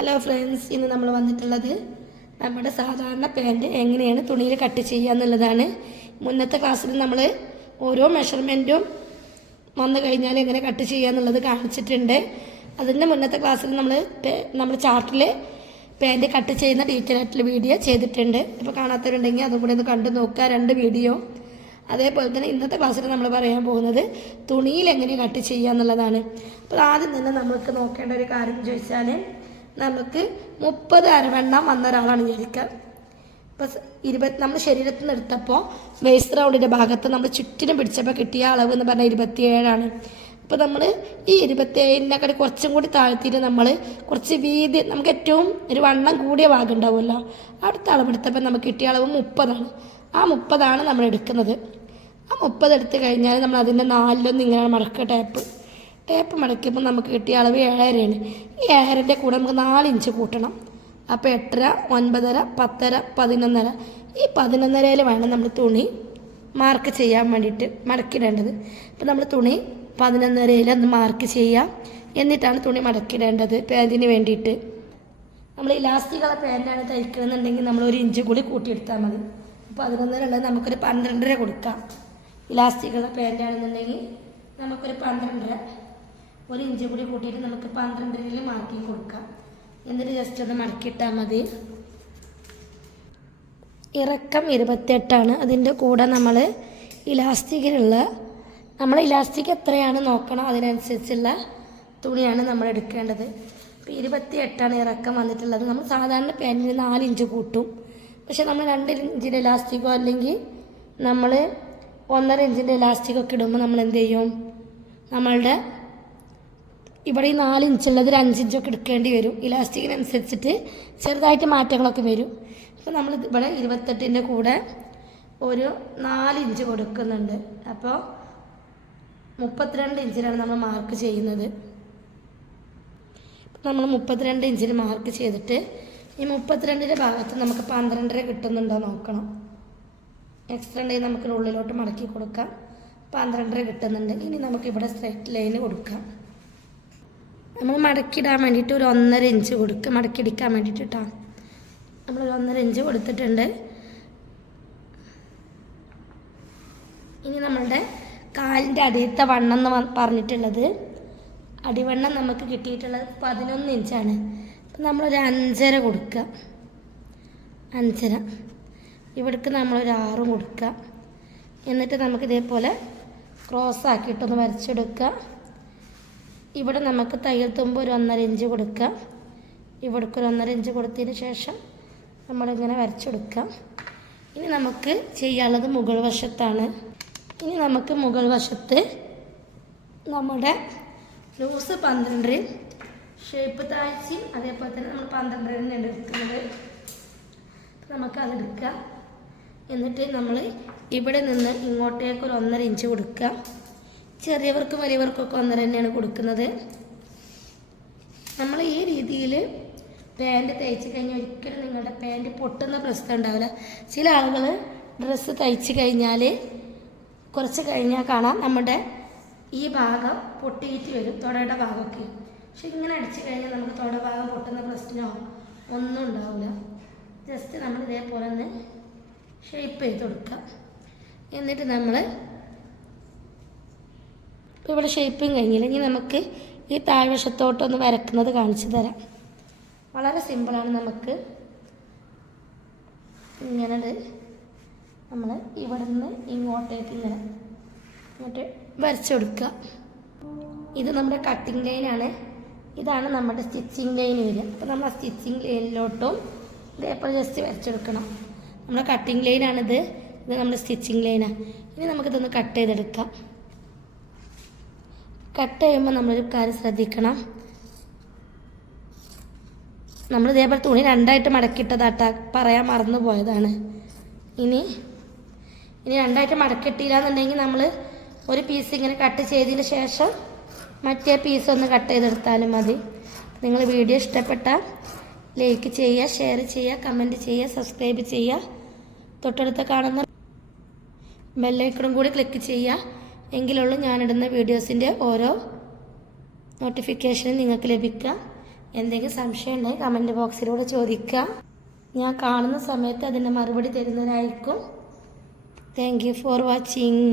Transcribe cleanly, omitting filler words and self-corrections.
Hello friends, ഇന്ന് നമ്മൾ വന്നിട്ടുള്ളത് നമ്മുടെ സാധാരണ പാൻറ് എങ്ങനെയാണ് തുണിയിൽ കട്ട് ചെയ്യുക എന്നുള്ളതാണ്. മുന്നത്തെ ക്ലാസ്സിൽ നമ്മൾ ഓരോ മെഷർമെൻറ്റും വന്നു കഴിഞ്ഞാൽ എങ്ങനെ കട്ട് ചെയ്യുക എന്നുള്ളത് കാണിച്ചിട്ടുണ്ട്. അതിൻ്റെ മുന്നത്തെ ക്ലാസ്സിൽ നമ്മൾ ചാർട്ടിൽ പാൻറ് കട്ട് ചെയ്യുന്ന ഡീറ്റെയിൽ ആയിട്ടുള്ള വീഡിയോ ചെയ്തിട്ടുണ്ട്. ഇപ്പോൾ കാണാത്തവരുണ്ടെങ്കിൽ അതും കൂടെ ഒന്ന് കണ്ടു നോക്കുക, 2 വീഡിയോ. അതേപോലെ തന്നെ ഇന്നത്തെ ക്ലാസ്സിൽ നമ്മൾ പറയാൻ പോകുന്നത് തുണിയിൽ എങ്ങനെ കട്ട് ചെയ്യുക എന്നുള്ളതാണ്. അപ്പോൾ ആദ്യം തന്നെ നമുക്ക് നോക്കേണ്ട ഒരു കാര്യം ചോദിച്ചാൽ, നമുക്ക് 30 അരവണ്ണം വന്ന ഒരാളാണ് വിചാരിക്കുക. ഇപ്പോൾ നമ്മൾ ശരീരത്തിൽ നിന്ന് എടുത്തപ്പോൾ വേസ്റ്റ് റൗണ്ടിൻ്റെ ഭാഗത്ത് നമ്മൾ ചുറ്റിനും പിടിച്ചപ്പോൾ കിട്ടിയ അളവ് എന്ന് പറഞ്ഞാൽ 27ആണ്. അപ്പോൾ നമ്മൾ ഈ 27നെക്കാട്ടി കുറച്ചും കൂടി താഴ്ത്തിയിട്ട് നമ്മൾ കുറച്ച് വീതി, നമുക്ക് ഏറ്റവും ഒരു വണ്ണം കൂടിയ ഭാഗം ഉണ്ടാവുമല്ലോ, അടുത്ത അളവെടുത്തപ്പോൾ നമുക്ക് കിട്ടിയ അളവ് 30ആണ്. ആ 30ആണ് നമ്മൾ എടുക്കുന്നത്. ആ 30 എടുത്ത് കഴിഞ്ഞാൽ നമ്മൾ അതിൻ്റെ 4 ഇങ്ങനെയാണ് മടക്കുക. ടേപ്പ് മടക്കിയപ്പോൾ നമുക്ക് കിട്ടിയ അളവ് 7.5ആണ്. ഈ 7.5ൻ്റെ കൂടെ നമുക്ക് 4 ഇഞ്ച് കൂട്ടണം. അപ്പോൾ 8.5, 9.5, 10.5, 11.5. ഈ 11.5 വേണം നമ്മൾ തുണി മാർക്ക് ചെയ്യാൻ വേണ്ടിയിട്ട് മടക്കിടേണ്ടത്. അപ്പോൾ നമ്മൾ തുണി 11.5 ഒന്ന് മാർക്ക് ചെയ്യുക, എന്നിട്ടാണ് തുണി മടക്കിടേണ്ടത് പാൻറ്റിന് വേണ്ടിയിട്ട്. നമ്മൾ ഇലാസ്റ്റിക്കുള്ള പാൻറ്റാണ് തയ്ക്കണമെന്നുണ്ടെങ്കിൽ നമ്മൾ 1 ഇഞ്ച് കൂടി കൂട്ടിയെടുത്താൽ മതി. 11.5 ഉള്ളത് നമുക്കൊരു 12.5 കൊടുക്കാം. ഇലാസ്റ്റിക്കുള്ള പാൻറ്റാണെന്നുണ്ടെങ്കിൽ നമുക്കൊരു 12.5, 1 ഇഞ്ച് കൂടി കൂട്ടിയിട്ട് നമുക്ക് 12.5 മാർക്ക് കൊടുക്കാം. എന്നിട്ട് ജസ്റ്റ് ഒന്ന് മടക്കിയിട്ടാൽ മതി. ഇറക്കം 28ആണ്. അതിൻ്റെ കൂടെ നമ്മൾ ഇലാസ്റ്റിക് എത്രയാണ് നോക്കണം, അതിനനുസരിച്ചുള്ള തുണിയാണ് നമ്മൾ എടുക്കേണ്ടത്. ഇപ്പോൾ 28ആണ് ഇറക്കം വന്നിട്ടുള്ളത്. നമ്മൾ സാധാരണ പാൻറ്റിന് 4 ഇഞ്ച് കൂട്ടും. പക്ഷെ നമ്മൾ 2 ഇഞ്ചിൻ്റെ ഇലാസ്റ്റിക്കോ അല്ലെങ്കിൽ നമ്മൾ 1.5 ഇഞ്ചിൻ്റെ ഇലാസ്റ്റിക്കൊക്കെ ഇടുമ്പോൾ നമ്മൾ എന്ത് ചെയ്യും, നമ്മളുടെ ഇവിടെ ഈ 4 ഇഞ്ചുള്ളത് 1 5 ഇഞ്ചൊക്കെ എടുക്കേണ്ടി വരും. ഇലാസ്റ്റിക്കിനനുസരിച്ചിട്ട് ചെറുതായിട്ട് മാറ്റങ്ങളൊക്കെ വരും. അപ്പോൾ നമ്മൾ ഇവിടെ 28ൻ്റെ കൂടെ ഒരു 4 ഇഞ്ച് കൊടുക്കുന്നുണ്ട്. അപ്പോൾ 32 ഇഞ്ചിലാണ് നമ്മൾ മാർക്ക് ചെയ്യുന്നത്. നമ്മൾ 32 ഇഞ്ചിൽ മാർക്ക് ചെയ്തിട്ട് ഈ 32ൻ്റെ ഭാഗത്ത് നമുക്ക് 12.5 കിട്ടുന്നുണ്ടോ നോക്കണം. എക്സ്ട്രാ ഉണ്ടെങ്കിൽ നമുക്ക് ഉള്ളിലോട്ട് മടക്കി കൊടുക്കാം. 12.5 കിട്ടുന്നുണ്ട്. ഇനി നമുക്കിവിടെ സ്ട്രൈറ്റ് ലൈന് കൊടുക്കാം. നമ്മൾ മടക്കിയിടാൻ വേണ്ടിയിട്ട് ഒരു 1.5 ഇഞ്ച് കൊടുക്കുക, മടക്കിടിക്കാൻ വേണ്ടിയിട്ട് കേട്ടോ. നമ്മളൊരു 1.5 ഇഞ്ച് കൊടുത്തിട്ടുണ്ട്. ഇനി നമ്മളുടെ കാലിൻ്റെ അടിയത്തെ വണ്ണം എന്ന് പറഞ്ഞിട്ടുള്ളത്, അടിവണ്ണം നമുക്ക് കിട്ടിയിട്ടുള്ളത് 11 ഇഞ്ചാണ്. അപ്പം നമ്മളൊരു 5.5 കൊടുക്കുക. 5.5 ഇവിടേക്ക് നമ്മളൊരു 6 കൊടുക്കുക. എന്നിട്ട് നമുക്ക് ഇതേപോലെ ക്രോസ് ആക്കിയിട്ടൊന്ന് വരച്ചെടുക്കുക. ഇവിടെ നമുക്ക് തയ്യൽ തുമ്പ് ഒരു 1.5 ഇഞ്ച് കൊടുക്കുക. ഇവിടേക്ക് ഒരു 1.5 ഇഞ്ച് കൊടുത്തതിന് ശേഷം നമ്മളിങ്ങനെ വരച്ചെടുക്കുക. ഇനി നമുക്ക് ചെയ്യാനുള്ളത് മുകൾ വശത്താണ്. ഇനി നമുക്ക് മുകൾ വശത്ത് നമ്മുടെ ലൂസ് 12, ഷേപ്പ് താഴ്ചയും അതേപോലെ തന്നെ നമ്മൾ 12 എടുക്കുന്നത്. നമുക്കതെടുക്കുക. എന്നിട്ട് നമ്മൾ ഇവിടെ നിന്ന് ഇങ്ങോട്ടേക്ക് ഒരു 1.5 ഇഞ്ച് കൊടുക്കുക. ചെറിയവർക്കും വലിയവർക്കൊക്കെ 1.5 തന്നെയാണ് കൊടുക്കുന്നത്. നമ്മൾ ഈ രീതിയിൽ പാൻറ്റ് തയ്ച്ച് കഴിഞ്ഞാൽ ഒരിക്കലും നിങ്ങളുടെ പാൻറ്റ് പൊട്ടുന്ന പ്രശ്നം ഉണ്ടാവില്ല. ചില ആളുകൾ ഡ്രസ്സ് തയ്ച്ച് കഴിഞ്ഞാൽ കുറച്ച് കഴിഞ്ഞാൽ കാണാം നമ്മുടെ ഈ ഭാഗം പൊട്ടിയിട്ട് വരും, തുടയുടെ ഭാഗമൊക്കെ. പക്ഷെ ഇങ്ങനെ അടിച്ച് കഴിഞ്ഞാൽ നമുക്ക് തുട ഭാഗം പൊട്ടുന്ന പ്രശ്നമോ ഒന്നും ഉണ്ടാവില്ല. ജസ്റ്റ് നമ്മൾ ഇതേപോലെ ഒന്ന് ഷേപ്പ് ചെയ്ത് കൊടുക്കുക. എന്നിട്ട് നമ്മൾ ഇപ്പോൾ ഇവിടെ ഷേപ്പിങ് കഴിഞ്ഞില്ല. ഇനി നമുക്ക് ഈ താഴ്വശത്തോട്ടൊന്ന് വരക്കുന്നത് കാണിച്ചു തരാം. വളരെ സിമ്പിളാണ്. നമുക്ക് ഇങ്ങനെ നമ്മൾ ഇവിടെ നിന്ന് ഇങ്ങോട്ടേക്ക് ഇങ്ങോട്ട് വരച്ചു കൊടുക്കുക. ഇത് നമ്മുടെ കട്ടിങ് ലൈനാണ്. ഇതാണ് നമ്മുടെ സ്റ്റിച്ചിങ് ലൈൻ വരിക. അപ്പോൾ നമ്മൾ ആ സ്റ്റിച്ചിങ് ലൈനിലോട്ടും ഇതേപോലെ ജസ്റ്റ് വരച്ചെടുക്കണം. നമ്മുടെ കട്ടിങ് ലൈനാണിത്. ഇത് നമ്മുടെ സ്റ്റിച്ചിങ് ലൈനാണ്. ഇനി നമുക്കിതൊന്ന് കട്ട് ചെയ്തെടുക്കാം. കട്ട് ചെയ്യുമ്പോൾ നമ്മളൊരു കാര്യം ശ്രദ്ധിക്കണം. നമ്മൾ ഇതേപോലെ തുണി 2ആയിട്ട് മടക്കിയിട്ടതാട്ടാ, പറയാൻ മറന്നു പോയതാണ്. ഇനി 2ആയിട്ട് മടക്കിയിട്ടില്ല എന്നുണ്ടെങ്കിൽ നമ്മൾ ഒരു പീസ് ഇങ്ങനെ കട്ട് ചെയ്തതിന് ശേഷം മറ്റേ പീസ് ഒന്ന് കട്ട് ചെയ്തെടുത്താലും മതി. നിങ്ങൾ വീഡിയോ ഇഷ്ടപ്പെട്ടാൽ ലൈക്ക് ചെയ്യുക, ഷെയർ ചെയ്യുക, കമൻറ്റ് ചെയ്യുക, സബ്സ്ക്രൈബ് ചെയ്യുക. തൊട്ടടുത്ത് കാണുന്ന ബെല്ലൈക്കണും കൂടി ക്ലിക്ക് ചെയ്യുക. എങ്കിലുള്ളൂ ഞാനിടുന്ന വീഡിയോസിൻ്റെ ഓരോ നോട്ടിഫിക്കേഷനും നിങ്ങൾക്ക് ലഭിക്കുക. എന്തെങ്കിലും സംശയം ഉണ്ടെങ്കിൽ കമൻറ്റ് ബോക്സിലൂടെ ചോദിക്കുക. ഞാൻ കാണുന്ന സമയത്ത് അതിൻ്റെ മറുപടി തരുന്നതായിരിക്കും. Thank you for watching.